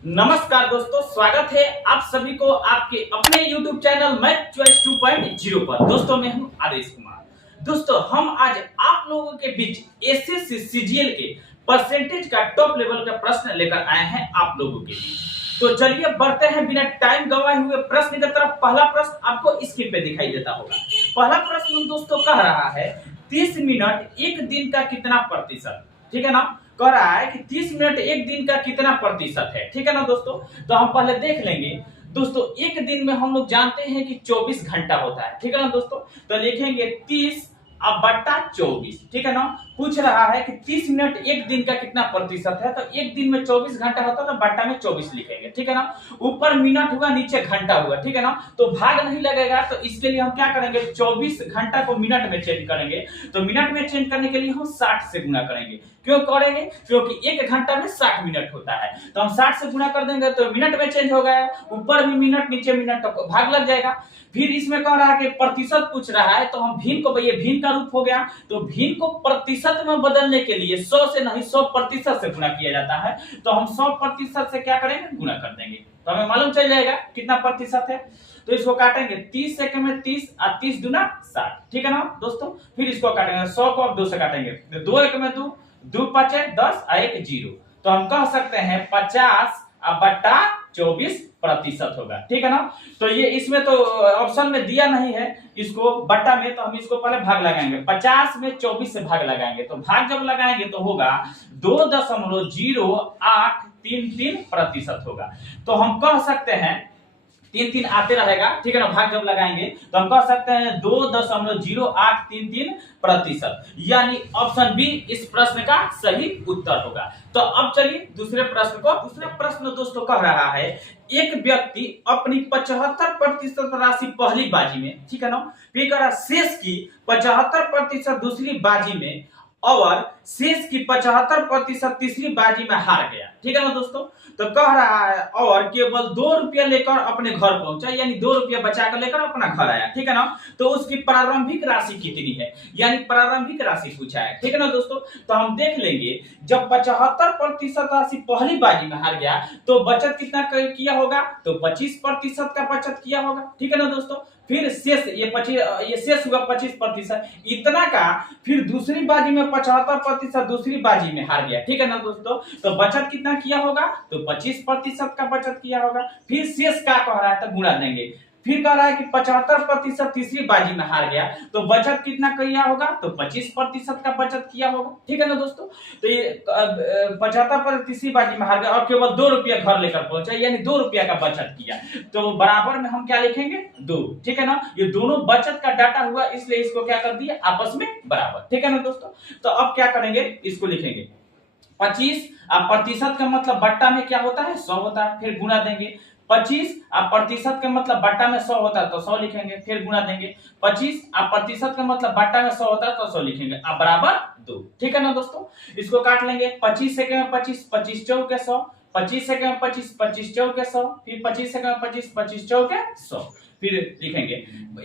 नमस्कार दोस्तों, स्वागत है आप सभी को आपके अपने YouTube चैनल मैथ चॉइस 2.0 पर। दोस्तों मैं हूं आदेश कुमार। दोस्तों हम आज आप लोगों के बीच एसएससी सीजीएल के परसेंटेज का टॉप लेवल का प्रश्न लेकर आए हैं आप लोगों के बीच। तो चलिए बढ़ते हैं बिना टाइम गवाए हुए प्रश्न की तरफ। पहला प्रश्न आपको स्क्रीन पे दिखाई देता होगा। पहला प्रश्न दोस्तों कह रहा है 30 मिनट एक दिन का कितना प्रतिशत, ठीक है ना। कह रहा है कि 30 मिनट एक दिन का कितना प्रतिशत है, ठीक है ना दोस्तों। तो हम पहले देख लेंगे दोस्तों, एक दिन में हम लोग जानते हैं कि 24 घंटा होता है, ठीक है ना दोस्तों। तो लिखेंगे 30 अब बट्टा 24, ठीक है ना। पूछ रहा है कि 30 मिनट एक दिन का कितना प्रतिशत है, तो एक दिन में 24 घंटा होता है तो बट्टा में 24 लिखेंगे, ठीक है ना। ऊपर मिनट हुआ, नीचे घंटा हुआ, ठीक है ना। तो भाग नहीं लगेगा, तो इसके लिए हम क्या करेंगे, 24 घंटा को मिनट में चेंज करेंगे। तो मिनट में चेंज करने के लिए हम 60 से गुना करेंगे। क्यों करेंगे, क्योंकि एक घंटा में 60 मिनट होता है। तो हम 60 से गुना कर देंगे तो मिनट में चेंज हो गया, ऊपर भी मिनट नीचे मिनट, तो भाग लग जाएगा। फिर इसमें कह रहा है कि प्रतिशत पूछ रहा है, तो हम भिन्न को, भैया भिन्न का रूप हो गया, तो भिन्न को प्रतिशत में बदलने के लिए 100 से नहीं 100% से गुना किया जाता है। तो हम 100% से क्या करेंगे, गुना कर देंगे, तो हमें मालूम चल जाएगा कितना प्रतिशत है। तो इसको काटेंगे 30 से में 30 और 30 दूना 60, ठीक है ना दोस्तों। फिर इसको काटेंगे 100 को अब 2 से काटेंगे, 2 एक में 2, 2 5 10 और 1 0। तो हम कह सकते हैं 50 बट्टा 24% होगा, ठीक है ना। तो ये इसमें तो ऑप्शन में दिया नहीं है इसको बट्टा में, तो हम इसको पहले भाग लगाएंगे। 50 में 24 से भाग लगाएंगे, तो भाग जब लगाएंगे तो होगा 2.0833% होगा। तो हम कह सकते हैं 3 3 आते रहेगा, ठीक है ना। भाग जब लगाएंगे तो हम कह सकते हैं 2.0833%, यानी ऑप्शन बी इस प्रश्न का सही उत्तर होगा। तो अब चलिए दूसरे प्रश्न को। दूसरा प्रश्न दोस्तों कह रहा है एक व्यक्ति अपनी 75% राशि पहली बाजी में, ठीक है ना, फिर कह रहा शेष की 75% दूसरी बाजी में और शेष की 75% तीसरी बाजी में हार गया, ठीक है ना दोस्तों। तो कह रहा है और केवल 2 रुपया लेकर अपने घर पहुंचा, यानी 2 रुपया बचाकर लेकर अपना घर आया, ठीक है ना। तो उसकी प्रारंभिक राशि कितनी है, यानी प्रारंभिक राशि पूछा है, ठीक है ना दोस्तों। तो हम देख लेंगे जब 75% राशि पहली बाजी में हार गया तो बचत कितना किया होगा, तो 25% का बचत किया होगा, ठीक है ना दोस्तों। फिर शेष ये शेष हुआ 25%, इतना का फिर दूसरी बाजी में 75% दूसरी बाजी में हार गया, ठीक है ना दोस्तों। तो बचत कितना किया होगा, तो 25% का बचत किया होगा। फिर शेष का कह रहा है तो गुणा देंगे। फिर कह रहा है कि 75% तीसरी बाजी में हार गया तो बचत कितना किया होगा, तो 25% का बचत किया होगा, ठीक है ना दोस्तों। तो ये 75% तीसरी बाजी में हार गया और केवल 2 रुपया घर लेकर पहुंचा, यानी 2 रुपया का बचत किया। तो बराबर में हम क्या लिखेंगे, 2, ठीक है ना। ये दोनों बचत का डाटा हुआ, इसलिए इसको क्या कर दिया, आपस में बराबर, ठीक है ना दोस्तों। तो अब क्या करेंगे, इसको लिखेंगे 25 प्रतिशत का मतलब बट्टा में क्या होता है, 100 होता है। फिर गुणा देंगे 25 प्रतिशत का मतलब बट्टा में 100 होता है तो 100 लिखेंगे। फिर गुणा देंगे 25 प्रतिशत का मतलब बट्टा में 100 होता है तो 100 लिखेंगे। अब बराबर 2, ठीक है ना दोस्तों। इसको काट लेंगे 25 से 25 25 चौके 100, 25 से 25 25 चौके 100, फिर 25 से 25 25 चौके 100। फिर लिखेंगे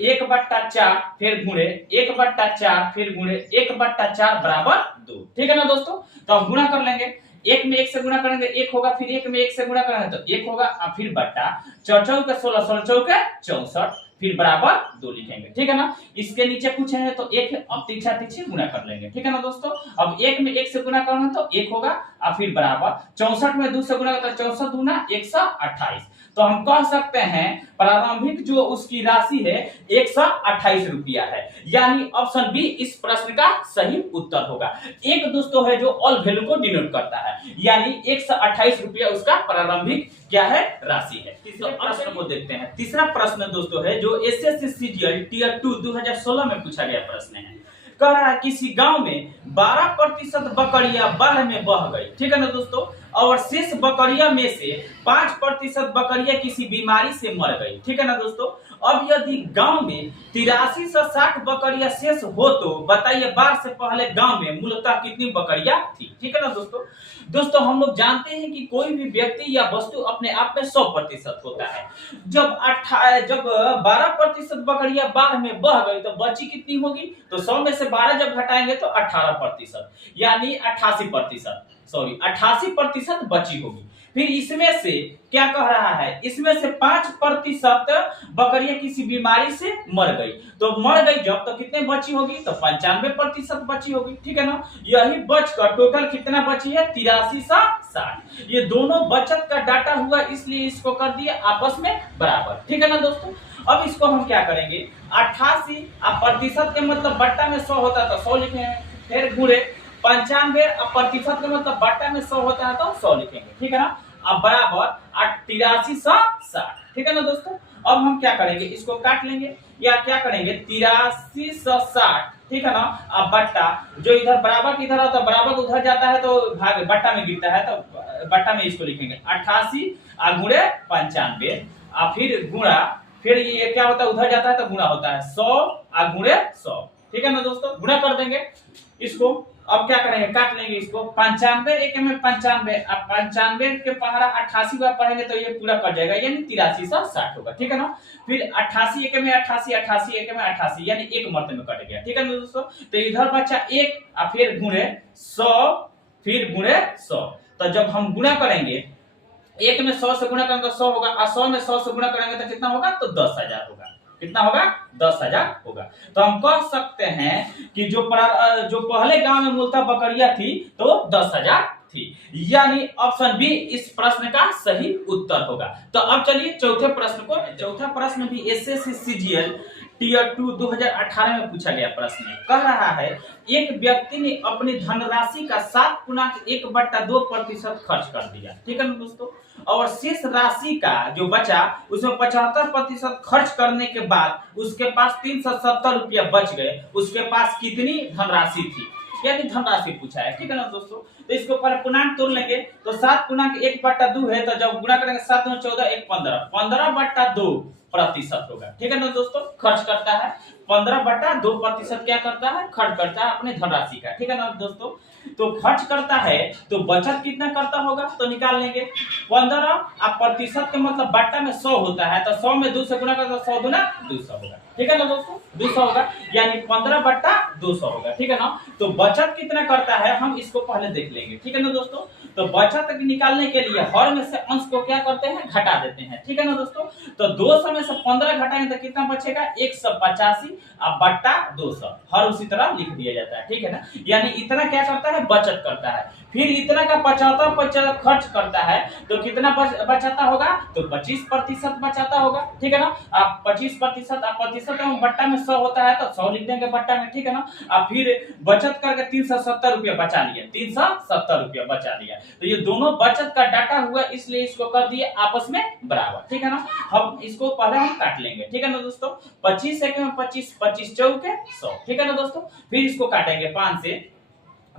1/4, फिर गुणे 1/4, फिर गुणे 1/4 बराबर 2, ठीक है ना दोस्तों। तो हम गुणा कर लेंगे, 1 में 1 से गुणा करेंगे 1 होगा, फिर 1 में 1 से गुणा करेंगे तो 1 होगा, और फिर बट्टा 4 चौके 16, 16 चौके 64, फिर बराबर 2 लिखेंगे, ठीक है ना। इसके नीचे पूछे हैं तो 1 है, अब तीछा तीछी गुणा कर लेंगे, ठीक है ना दोस्तों। अब 1 में 1 से गुणा करना तो 1 होगा, और फिर बराबर 64 में 2 से गुणा करता 64 दूना 128। तो हम कह सकते हैं प्रारंभिक जो उसकी राशि है 128 रुपया है, यानी ऑप्शन बी इस प्रश्न का सही उत्तर होगा। एक दोस्तों है जो ऑल वैल्यू को डिनोट करता है, यानी 128 रुपया उसका प्रारंभिक क्या है, राशि है। तीसरे प्रश्न को देखते हैं। तीसरा प्रश्न दोस्तों है जो एसएससी सीजीएल टियर 2 2016 में पूछा गया प्रश्न है। कह रहा है किसी गांव में 12% बकरियां बाढ़ में बह गई, ठीक है ना दोस्तों, और शेष बकरिया में से 5% बकरियां किसी बीमारी से मर गई, ठीक है ना दोस्तों। अब यदि गांव में 83 से 60 बकरियां शेष हो तो बताइए बाढ़ से पहले गांव में मूलतः कितनी बकरियां थी, ठीक है ना दोस्तों। दोस्तों हम लोग जानते हैं कि कोई भी व्यक्ति या वस्तु अपने आप में 100% होता है। जब 12% बकरियां बाढ़ में बह गई तो बची कितनी होगी, तो 100 में से 12 जब घटाएंगे तो 18%, यानी 88%। 88% बची होगी। फिर इसमें से क्या कह रहा है, इसमें से 5% बकरियां किसी बीमारी से मर गई। तो मर गई जब तो कितने बची होगी, तो 95% बची होगी, ठीक है ना। यही बचकर टोटल कितना बची है, 8360। ये दोनों बचत का डाटा हुआ, इसलिए इसको कर दिया आपस में बराबर, ठीक है ना दोस्तों। अब इसको हम क्या करेंगे, 88% के मतलब बट्टा में 100 होता है तो 100 लिखेंगे, फिर गुणे 95% के मतलब बट्टा में 100 होता है तो 100 लिखेंगे, ठीक है ना। अब बराबर 8360, ठीक है ना दोस्तों। अब हम क्या करेंगे, इसको काट लेंगे या क्या करेंगे, 8360, ठीक है ना। अब बट्टा जो इधर बराबर की इधर होता है, बराबर उधर जाता है तो भाग बट्टा में गिरता है, तो बट्टा में इसको लिखेंगे 88 गुणे 95, और फिर गुणा, फिर ये क्या होता है, उधर जाता है तो गुणा होता है 100 गुणे 100, ठीक है ना दोस्तों। गुणा कर देंगे इसको। अब क्या करेंगे, काट लेंगे इसको। 95 एक में 95, अब 95 के पहाड़ा 88 बार पढ़ेंगे तो ये पूरा कट जाएगा, यानी 8360 होगा, ठीक है ना। फिर 88 एक में 88, 88 एक में 88, यानी एक मर्ते में कट गया, ठीक है ना दोस्तों। तो इधर बचा 1 और फिर गुणे 100, फिर गुणे 100। तो जब हम गुणा करेंगे, 1 में 100 से गुणा करेंगे तो 100 होगा, और 100 में 100 से गुणा करेंगे तो कितना होगा, तो 10,000 होगा। कितना होगा, 10,000 होगा। तो हम कह सकते हैं कि जो पहले गांव में मूलतः बकरियां थी तो 10,000 थी, यानी ऑप्शन बी इस प्रश्न का सही उत्तर होगा। तो अब चलिए चौथे प्रश्न भी एसएससी सीजीएल टीयर 2 2018 में पूछा गया प्रश्न है। कह रहा है, एक व्यक्ति ने अपनी धनराशि का 7/2% खर्च कर दिया, ठीक है ना दोस्तों। और शेष राशि का जो बचा उसमें 75% खर्च करने के बाद उसके पास 370 रुपया बच गए। उसके पास कितनी धनराशि थी, यानी धनराशि पूछा है, ठीक है ना दोस्तों। तो इसको पहले पूर्णांक तोड़ लेंगे, तो 7/1/2 है, तो जब गुणा करेंगे 7 में 14 1 15, 15/2% होगा, ठीक है ना दोस्तों। खर्च करता है 15/2% क्या करता है, खर्च करता है अपने धनराशि का, ठीक है ना दोस्तों। तो खर्च करता है तो बचत कितना करता होगा, तो निकाल लेंगे। 15% के मतलब बट्टा में 100 होता है, तो 100 में 2 से गुणा करता 100 दूना 200 होगा, ठीक है ना दोस्तों। 200 होगा, यानी 15/200 होगा, ठीक है ना। तो बचत कितना करता है हम इसको पहले देख लेंगे, ठीक है ना दोस्तों। तो बचत निकालने के लिए हर में से अंश को क्या करते हैं, घटा देते हैं, ठीक है ना दोस्तों। तो 200 में से 15 घटाएंगे तो कितना बचेगा, 185 अब बट्टा 200, हर उसी तरह लिख दिया जाता है, ठीक है ना। यानी इतना क्या करता है, बचत करता है। फिर इतना का 75% खर्च करता है, तो कितना बचाता होगा, तो 25% बचाता होगा, ठीक है ना। आप 25% बट्टा में 100 होता है तो 100 लिख देंगे बट्टा में, ठीक है ना। अब फिर बचत करके 370 रुपया बचा लिया, 370 रुपया बचा लिया। तो ये दोनों बचत का डाटा हुआ, इसलिए इसको कर दिए आपस में बराबर, ठीक है ना। हम इसको पहले हम काट लेंगे, ठीक है ना दोस्तों। 25 एक में 25, 25 चौके 100, ठीक है ना दोस्तों। फिर इसको काटेंगे 5 से,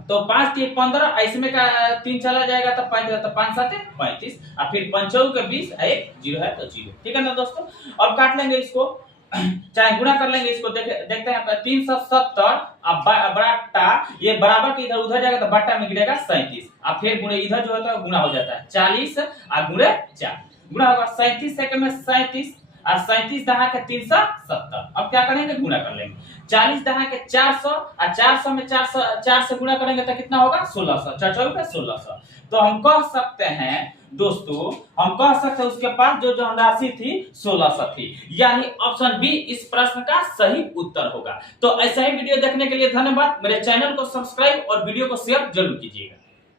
तो 5 3 15, इसमें का 3 चला जाएगा तो 5 7 35, और फिर 5 के 20, 1 0 है तो 0, ठीक है ना दोस्तों। अब काट लेंगे इसको, चाहे गुणा कर लेंगे इसको, देखते हैं 370 अब बट्टा, ये बराबर के इधर उधर जाएगा तो बट्टा में गिरेगा 37, और फिर गुणे इधर जो होता है गुणा हो जाता है 40 और गुणे 4, गुणा होगा 37 सेकंड में 37 और 37 दहा के 370। अब क्या करेंगे, गुणा कर लेंगे। 40 दहा के 400 और 400 में 4 से गुणा करेंगे तो कितना होगा, 1600, 4 चौके 1600। तो हम कह सकते हैं दोस्तों, हम कह सकते हैं उसके पास जो राशि थी 1600 थी, यानी ऑप्शन बी इस प्रश्न का सही उत्तर होगा। तो ऐसा ही वीडियो देखने के लिए धन्यवाद। मेरे चैनल को सब्सक्राइब और वीडियो को शेयर जरूर कीजिएगा।